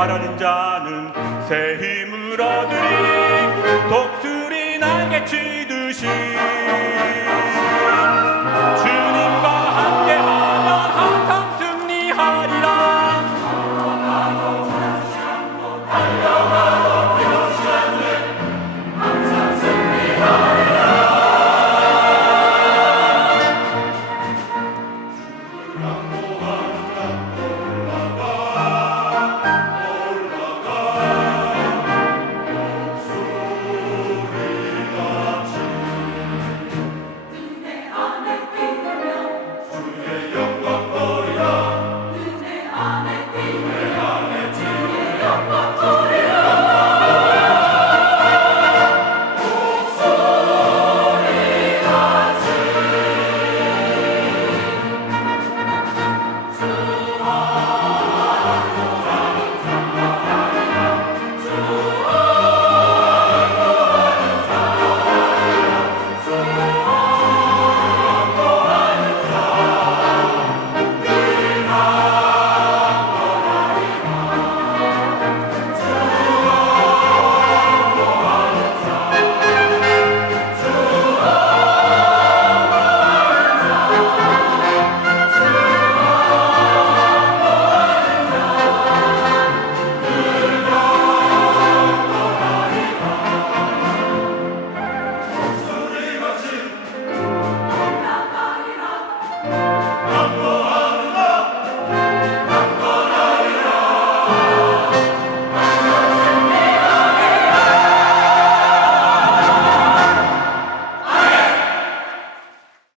바라는 자는 새 힘을 얻으리. 독수리 날개 치듯이.